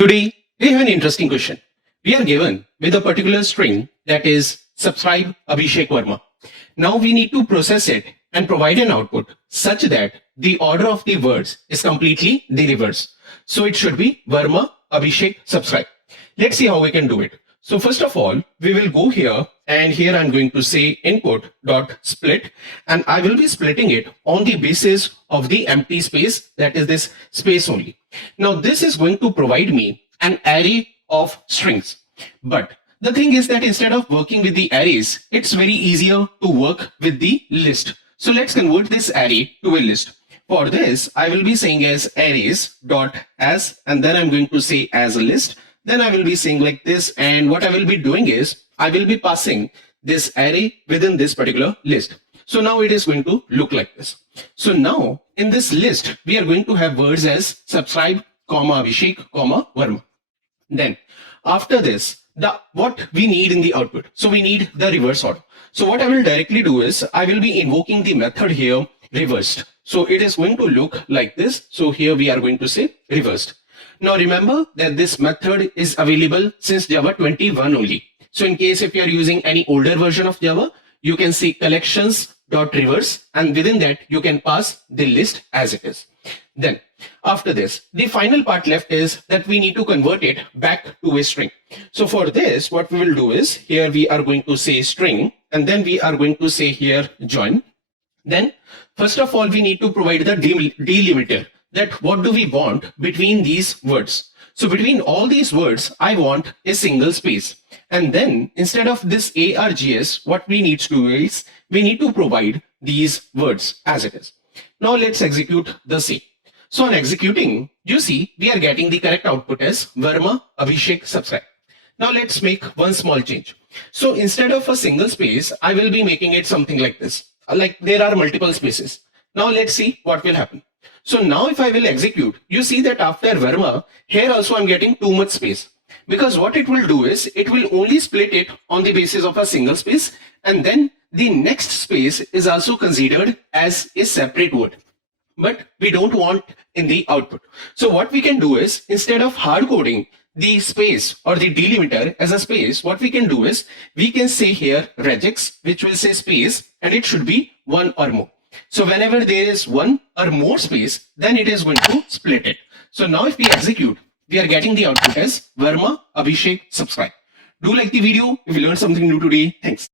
Today, we have an interesting question. We are given with a particular string that is subscribe Abhishek Verma. Now we need to process it and provide an output such that the order of the words is completely the reverse. So it should be Verma Abhishek subscribe. Let's see how we can do it. So first of all, we will go here and here I'm going to say input dot split, and I will be splitting it on the basis of the empty space, that is this space only. Now this is going to provide me an array of strings. But the thing is that instead of working with the arrays, it's very easier to work with the list. So let's convert this array to a list. For this, I will be saying as arrays dot as, and then I'm going to say as a list. Then I will be saying like this, and what I will be doing is I will be passing this array within this particular list. So now it is going to look like this. So now in this list, we are going to have words as subscribe, comma, Abhishek, comma, Verma. Then after this, what we need in the output. So we need the reverse order. So what I will directly do is I will be invoking the method here reversed. So it is going to look like this. So here we are going to say reversed. Now remember that this method is available since Java 21 only. So in case if you are using any older version of Java, you can see collections.reverse, and within that you can pass the list as it is. Then after this, the final part left is that we need to convert it back to a string. So for this, what we will do is here we are going to say string, and then we are going to say here join. Then first of all, we need to provide the delimiter, that what do we want between these words. So between all these words, I want a single space. And then instead of this args, what we need to do is we need to provide these words as it is. Now let's execute the same. So on executing, you see we are getting the correct output as Verma Abhishek subscribe. Now let's make one small change. So instead of a single space, I will be making it something like this. Like there are multiple spaces. Now let's see what will happen. So now if I will execute, you see that after Verma, here also I'm getting too much space. Because what it will do is, it will only split it on the basis of a single space, and then the next space is also considered as a separate word. But we don't want in the output. So what we can do is, instead of hard coding the space or the delimiter as a space, what we can do is, we can say here regex, which will say space, and it should be one or more. So whenever there is one or more space, then it is going to split it. So now if we execute, we are getting the output as Verma Abhishek subscribe. Do like the video if you learned something new today. Thanks.